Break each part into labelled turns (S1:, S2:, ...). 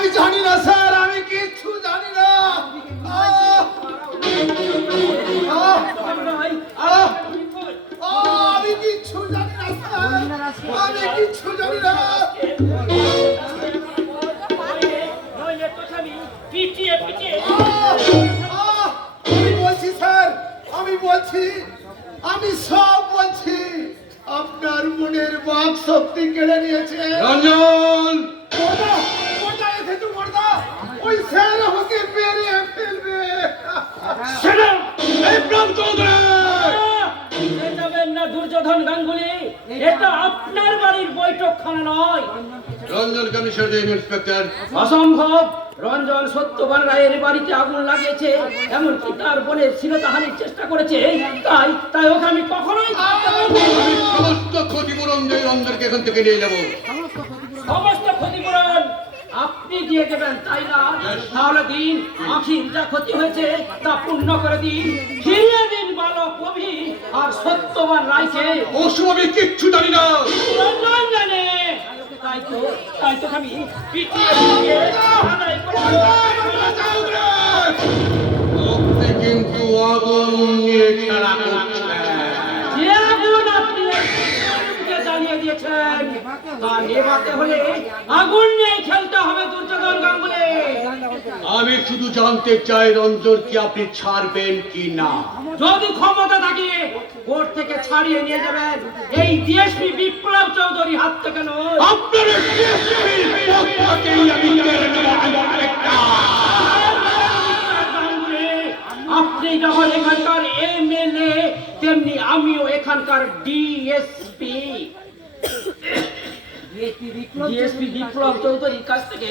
S1: আমি জানি না স্যার আমি কিচ্ছু জানি না! আমি কিচ্ছু জানি না স্যার। আমি কিচ্ছু জানি না।
S2: পিটিয়ে পিটিয়ে!
S1: আমি বলছি স্যার আমি বলছি আমি সব বলছি। আপনার মনের বাক শক্তি কেড়ে নিয়েছে।
S3: রঞ্জন!
S1: ওই স্যার আমাকে মেরে ফেলবে।
S3: সেনা এই প্রাণ
S2: যাবেন না দুর্যোধন গাঙ্গুলি? এটা আপনার বাড়ির বৈঠকখানা নয়।
S3: Ranjan commission inspector.
S2: অসম্ভব। রঞ্জন সত্যবান রায়ের বাড়িতে আগুন লাগিয়েছে এমনকি তার বোনের শিলতাহানির চেষ্টা করেছে। তাই তাই ওকে আমি কখনোই
S3: সমস্ত ক্ষতিপূরণ দিয়ে রঞ্জনকে এখান থেকে নিয়ে যাব।
S2: সমস্ত ক্ষতিপূরণ আপনি দিয়ে দেবেন তাই না? তাহলে দিন আখির যা ক্ষতি হয়েছে তা পূর্ণ করে দিন। ফিরিয়ে দিন বালক কবি আর সত্যবান রায়কে।
S3: ওসব আমি কিচ্ছু জানি না।
S2: জানে। তাই তো তাই তো আমি পিটিয়ে পিটিয়ে আদায় করে
S3: কিন্তু আগুন নিয়ে খেলা
S2: দিয়েছেন তা নেভাতে হলে আগুন নিয়ে খেলতে হবে দুর্যোধন গাঙ্গুলি।
S3: আমি শুধু জানতে চাই রঞ্জনকে আপনি ছাড়বেন কি না?
S2: যদি ক্ষমতা থাকে কোর্ট থেকে ছাড়িয়ে নিয়ে যাবেন। এই ডিএসপি বিপ্লব চৌধুরী হাত থেকে নয়।
S3: আপনার
S2: আপনি যখন এখানকার এমএলএ তেমনি আমিও এখানকার ডিএসপি। ডিএসপি বিপ্লব চৌধুরীর কাছ থেকে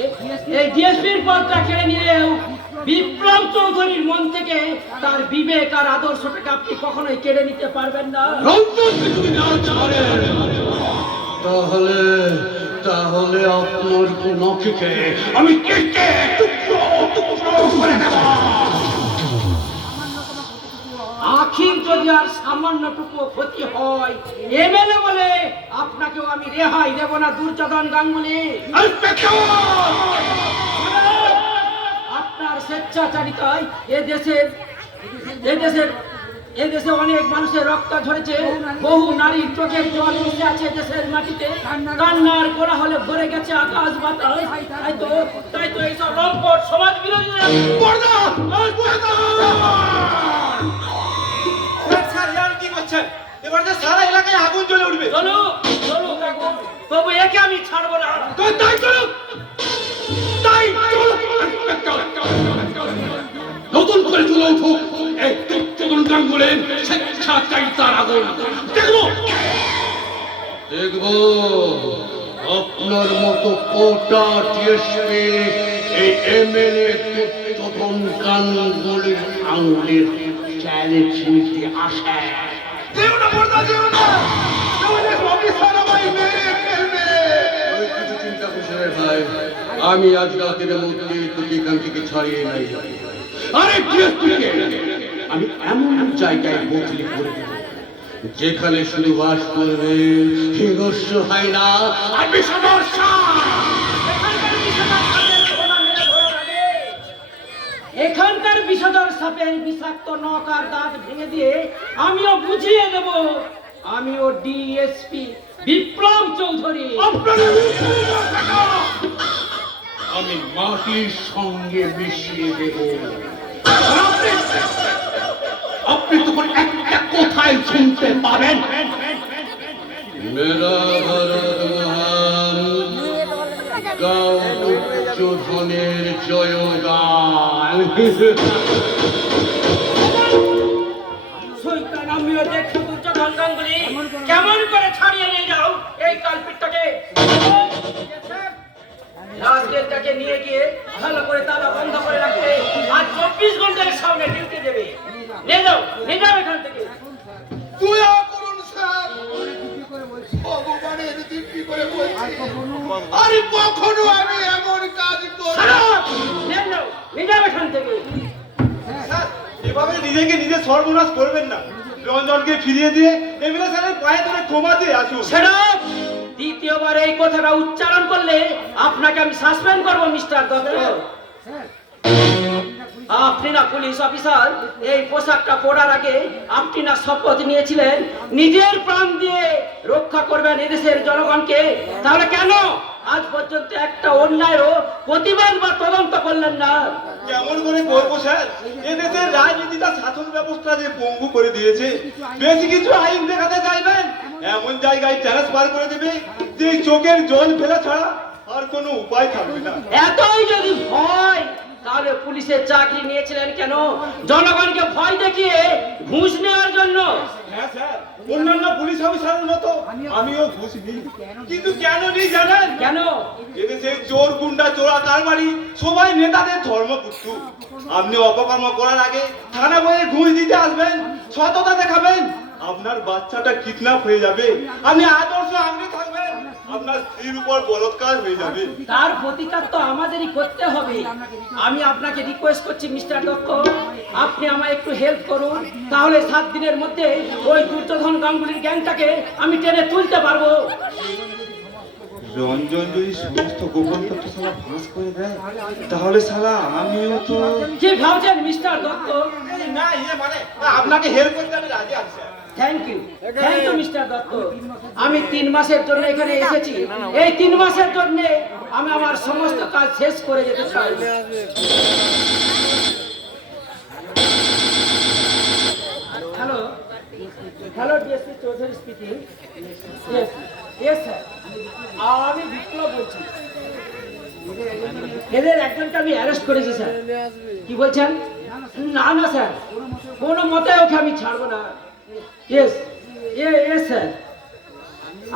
S2: এই ডিএসপির পদটা কেড়ে নিলেও বিপ্লব চৌধুরীর মন থেকে তার বিবেক আর আদর্শটাকে আপনি কখনোই কেড়ে নিতে পারবেন না
S3: তাহলে তাহলে আপনার নখিকে আমি কেটে টুকরো টুকরো করে দেব
S2: আখির যদি আর সামান্যটুকু ক্ষতি হয় এমএলএ বলে আপনাকেও আমি রেহাই দেব না দুর্যোধন গাঙ্গুলি। আপনার স্বেচ্ছাচারিতায় এ দেশের এ দেশের এ দেশে অনেক মানুষের রক্ত ঝরেছে বহু নারীর চোখের জল মিশে আছে দেশের মাটিতে। কান্নার কোলা হলে ভরে গেছে আকাশ বাতাস। তাই তো তাই তো এইসব সমাজ বিরোধীরা
S4: এবার যে সারা এলাকায় আগুন জ্বলে উঠবে।
S2: চলো চলো তবু একে আমি ছাড়বো না।
S3: তো তাই চলো তাই নতুন করে চলে উঠুক এই দুর্যোধন গাঙ্গুলের স্বেচ্ছাচারিতার আগুন। দেখব। দেখব। আপনার মতো কোটা টিএসপি এই এমএলএ দুর্যোধন গাঙ্গুলির আঙ্গুলের চ্যালেঞ্জ নিতে আসে। আমি আজ রাতের মধ্যে তোকে এখান থেকে ছাড়িয়ে নাই। আরে আমি এমন জায়গায় বদলি করে দেব যেখানে শুধু বাস করবে হিংস্র হয় না। আর বিষধর
S2: এখানকার বিষধর সাপের বিষাক্ত নকার দাঁত ভেঙে দিয়ে আমিও বুঝিয়ে দেব আমিও ডিএসপি বিপ্লব চৌধুরী।
S3: আমি মাটির সঙ্গে মিশিয়ে দেব। আপনি আপনি তখন একটা কোথায় শুনতে পাবেন। মেরা ভারত মহান গাও দুর্যোধনের জয়গান।
S2: শৈতান আমিও দেখছি দুর্যোধন গাঙ্গুলি কেমন করে ছাড়িয়ে নিয়ে যাও এই কালপিটটাকে? রাজগেটটাকে নিয়ে গিয়ে ভালো করে তালা বন্ধ করে রাখবে আর চব্বিশ ঘণ্টার সামনে ডিউটি দেবে। নিয়ে যাও নিয়ে যাও এখান থেকে।
S1: দয়া করুন স্যার। ভগবানের দিব্যি করে বলছি আরে কখনো আমি
S2: যাও এখান থেকে
S4: এভাবে নিজেকে নিজে সর্বনাশ করবেন না। রঞ্জনকে ফিরিয়ে দিয়ে এমএলএ স্যারের পায়ে ধরে ক্ষমা দিয়ে আসুন।
S2: সেটা দ্বিতীয়বার এই কথাটা উচ্চারণ করলে আপনাকে আমি সাসপেন্ড করব মিস্টার দত্ত। আপনি না পুলিশ অফিসার এই পোশাকটা পরার আগে আপনি না শপথ নিয়েছিলেন নিজের প্রাণ দিয়ে রক্ষা করবেন এদেশের জনগণকে তাহলে কেন? আজ পর্যন্ত একটা অন্যায়েরও প্রতিবাদ বা তদন্ত করলেন না।
S4: কেমন করে করব স্যার এদেশের রাজনীতিটা শাসন ব্যবস্থা যে পঙ্গু করে দিয়েছে বেশি কিছু আইন দেখাতে চাইবেন? এমন জায়গায় ট্রান্সফার করে দেবে যে চোখের জল ফেলা ছাড়া আর কোনো উপায় থাকবে না।
S2: এতই যদি ভয় তাহলে পুলিশের চাকরি নিয়েছিলেন কেন? জনগণকে ভয় দেখিয়ে ঘুষ নেওয়ার জন্য।
S4: হ্যাঁ অন্যান্য পুলিশ অফিসারের মতো আমিও ঘুষ নিই। কিন্তু কেন নিই জানেন?
S2: কেন?
S4: এদেশে চোর গুন্ডা চোরা কারবারি সবাই নেতাদের ধর্মপুত্র আপনি অপকর্ম করার আগে থানা ঘুষ দিতে আসবেন সততা দেখাবেন। আপনার বাচ্চাটা কিডন্যাপ হয়ে যাবে। আপনি আদর্শ আগ্রে থাকবেন। আপনার স্ত্রীর উপর বলৎকার হয়ে যাবে।
S2: তার প্রতিকার তো আমাদেরই করতে হবে। আমি আপনাকে রিকোয়েস্ট করছি মিস্টার দত্ত আপনি আমায় একটু হেল্প করুন। তাহলে সাত দিনের মধ্যে ওই দুর্যোধন গাঙ্গুলির গ্যাংটাকে আমি টেনে তুলতে পারব।
S4: রঞ্জন যদি সমস্ত গোপন তথ্য সালা ফাঁস করে দেয় তাহলে সালা আমিও তো
S2: কি ভাবছেন মিস্টার দত্ত?
S4: না ইয়ে মানে আপনাকে হেল্প করতে আমি রাজি আছি।
S2: Thank you thank you mister Dutta আমি তিন মাসের জন্য এখানে এসেছি। এই তিন মাসের জন্য আমি আমার সমস্ত কাজ শেষ করে যেতে চাই। Hello hello DSP Chowdhury speaking yes yes sir আমি বিপ্লব বলছি। এদের একজনকে আমি অ্যারেস্ট করেছি স্যার কি বলছেন? না না স্যার কোনো মতে ওকে আমি ছাড়বো না। ইয়েস ইয়েস স্যার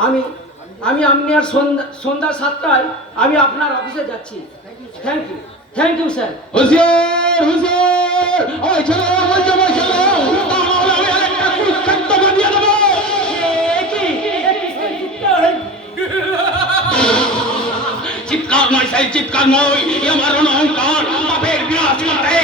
S2: আমি আমি আপনি আর সন্ধ্যা সন্ধ্যা সাতটায় আমি আপনার অফিসে যাচ্ছি। Thank you thank you sir
S3: হুঁশিয়ার হুঁশিয়ার! ওই ছেলে ওই বানিয়ে দেবো চিৎকার নয় সেই চিৎকার নয়। আমার অহংকার বাপের বিনাশ করতে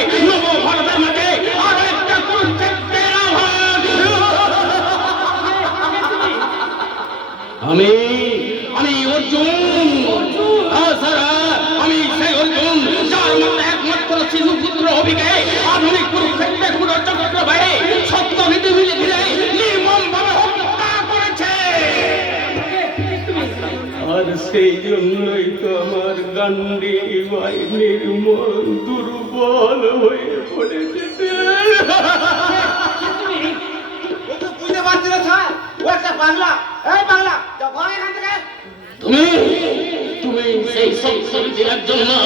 S3: গান্ডি বাহিনীর মন দুর্বল হয়ে পড়েছে
S4: বুঝতে পারছি না স্যার ও একটা বাংলা এই বাংলা যা ভাগ এখান থেকে
S3: তুমি তুমি সেই সত্যনীতির একজন না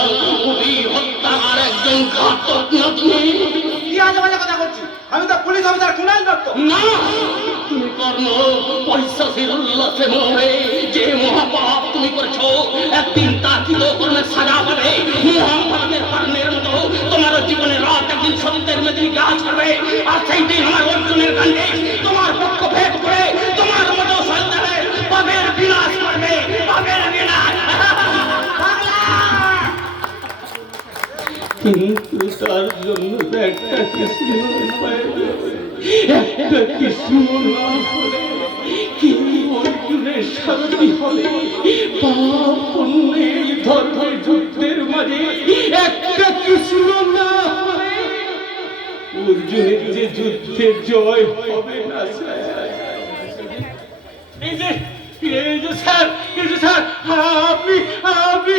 S3: কবি হত্যা আর একজন ঘাতক না তুমি
S4: কি আজে বাজে কথা করছি আমি তো পুলিশ অফিসার কুনাল দত্ত।
S3: না তুমি কর্ম মোহে যে মহাপাপ তুমি করেছ, একদিন তার কৃত কর্মের সাজা পাবে মহাভারতের কর্ণের মতো তোমার জীবনের রাত একদিন সত্যের মেদিনী কাজ করবে। আর সেই দিন আমার অর্জুনের কাণ্ডে তোমার পক্ষ ভেদ করে তোমার মতো সন্তানের পাপের বিনাশ করবে। পাপের বিনাশ। কিন্তু তার জন্য একটা কৃষ্ণ একটা কৃষ্ণ না হলে কি অর্জুনের শান্তি হবে? পাপ পুণ্যের না যে যুদ্ধে জয় হবে না এই যে এই যে, স্যার, এই যে, স্যার, আপনি আপনি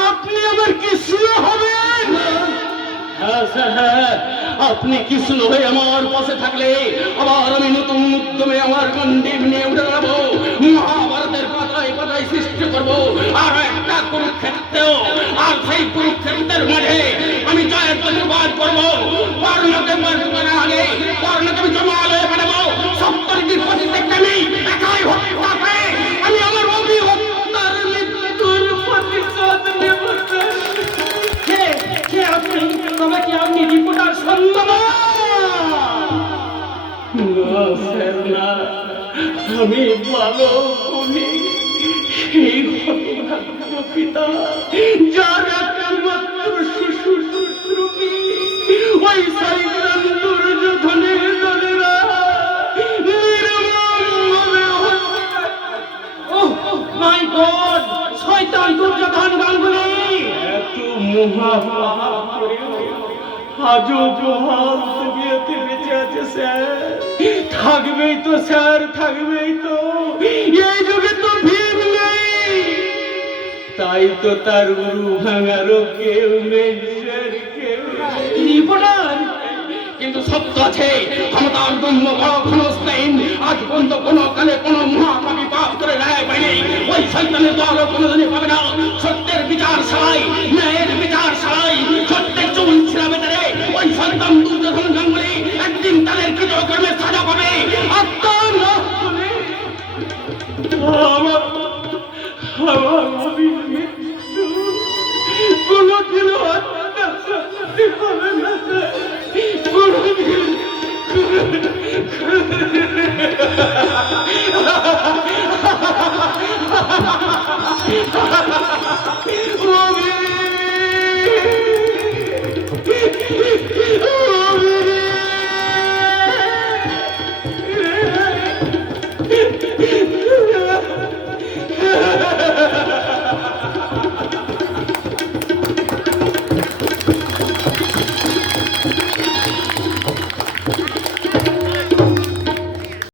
S3: আপনি আমার কৃষ্ণ হবেন হ্যাঁ স্যার। হ্যাঁ আপনি কৃষ্ণ হয়ে আমার পাশে থাকলে আবার আমি নতুন উদ্যমে আমার গন্ডিব নিয়ে উঠে দাঁড়াবো। মহাভারতের পাতায় পাতায় সৃষ্টি করব। আর একটা কুরুক্ষেত্রেও, আর সেই কুরুক্ষেত্রের মাঝে আমি জয়ের ধন্যবাদ করব। কর্ণকে আমি ভালো করি পিতা যার একমাত্র শ্বশুর ওই সাইগ্রাম দুর্যোধনের
S5: তুমি আছে স্যার, থাকবেই তো স্যার, থাকবেই তো। এই যুগে তো ভিড় নেই। তাই তো তার গুরু ভাঙারও কেউ নেই, স্যার
S3: কিন্তু সত্য আছে, ক্ষমতার দম্ভ বড় ক্ষণস্থায়ী। আজ পর্যন্ত কোনো কালে কোনো মহাকবি পাপ করে রায় পায়নি। ওই শয়তানের দল কোনোদিনই পাবে না। সত্যের বিচার সারাই ন্যায়ের
S5: আমার আমার কোনোদিনও আত্মা শান্তি হবে না কোনোদিন রবি